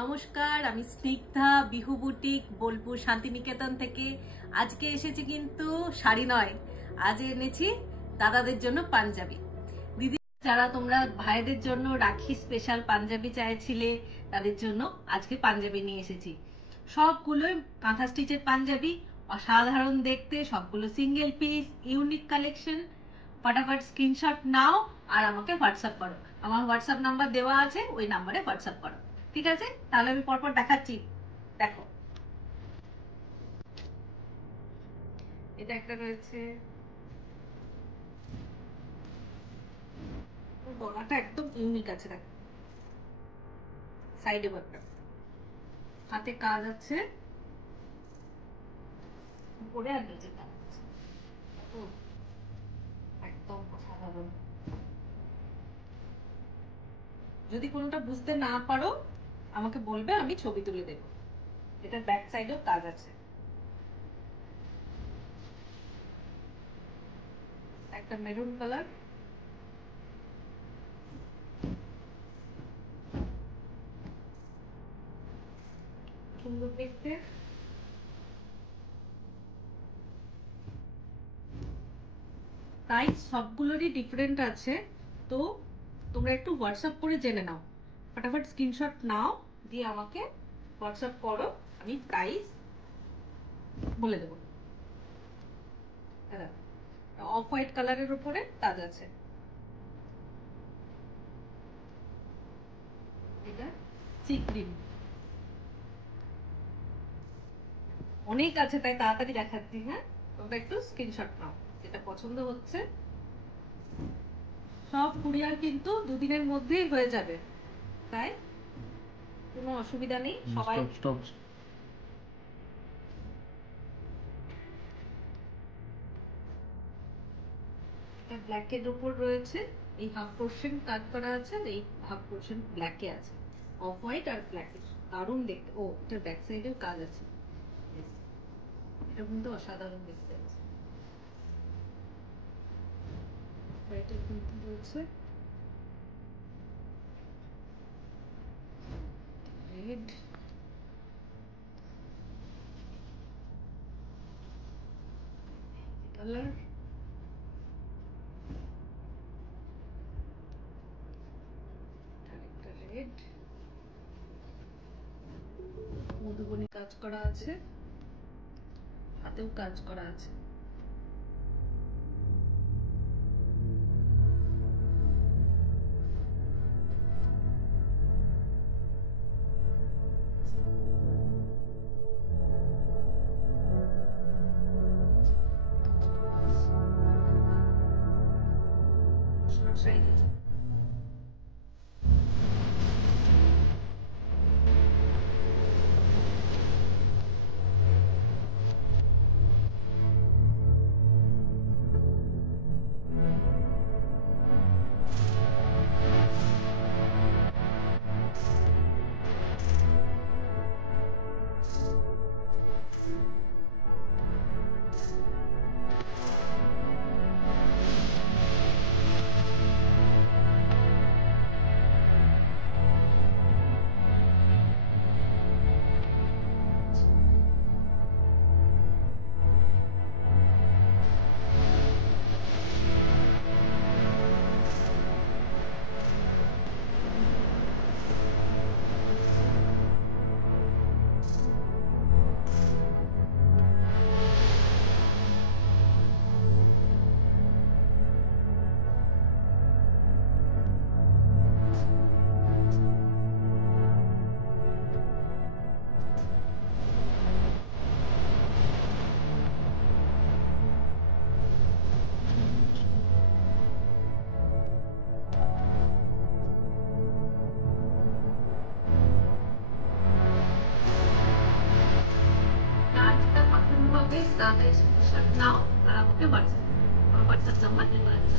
নমস্কার, আমি স্নিগ্ধা, বিহু বুটিক, বোলপুর শান্তিনিকেতন থেকে। আজকে এসেছি কিন্তু শাড়ি নয়, আজ এনেছি দাদাদের জন্য পাঞ্জাবি। দিদি, যারা তোমরা ভাইদের জন্য রাখি স্পেশাল পাঞ্জাবি চাইছিলে, তাদের জন্য আজকে পাঞ্জাবি নিয়ে এসেছি। সবগুলোই কাঁথা স্টিচের পাঞ্জাবি, অসাধারণ দেখতে, সবগুলো সিঙ্গেল পিস, ইউনিক কালেকশন। ফটাফট স্ক্রিনশট নাও আর আমাকে হোয়াটসঅ্যাপ করো। আমার হোয়াটসঅ্যাপ নাম্বার দেওয়া আছে, ওই নাম্বারে হোয়াটসঅ্যাপ করো। ঠিক আছে, তাহলে আমি পরপর দেখাচ্ছি। দেখো, এটা একটা রয়েছে, গলাটা একদম ইউনিক আছে। দেখো, সাইডে বাটটা, হাতে কাজ আছে, উপরে আর নিচে কাজ আছে, একদম অসাধারণ। যদি কোনোটা বুঝতে না পারো আমাকে বলবে, আমি ছবি তুলে দেবো। এটার ব্যাক সাইডেও কাজ আছে। একটা মেরুন কালার, সুন্দর দেখতে। প্রাইস সবগুলোরই ডিফারেন্ট আছে, তো তোমরা একটু হোয়াটসঅ্যাপ করে জেনে নাও। ফটাফট স্ক্রিনশট নাও, দিয়ে আমাকে হোয়াটসঅ্যাপ করো, আমি প্রাইস বলে দেবো। অফ হোয়াইট কালারের উপরে কাজ আছে। এটা সি ক্রিম, অনেক আছে তাই তাড়াতাড়ি দেখাচ্ছি। হ্যাঁ, তোমরা একটু স্ক্রিনশট নাও, যেটা পছন্দ হচ্ছে। সব কুরিয়ার কিন্তু দুদিনের মধ্যেই হয়ে যাবে, তাই কোনো অসুবিধা নেই। সবাই ব্ল্যাকের উপর রয়েছে, এই হাফ পোর্শন কাট করা আছে, এই হাফ পোর্শন ব্ল্যাকে আছে। অফ হোয়াইট আর ব্ল্যাকে দারুণ দেখতে। ও, এটার ব্যাক সাইডেও কাজ আছে, এটা কিন্তু অসাধারণ দেখতে আছে। হোয়াইটের কিন্তু রয়েছে রেড, কালার, আরেকটা রেড, মধুবনী কাজ করা আছে, হাতেও কাজ করা আছে। নাও আর আমাকে হোয়াটসঅ্যাপ নাম্বার দেওয়া আছে।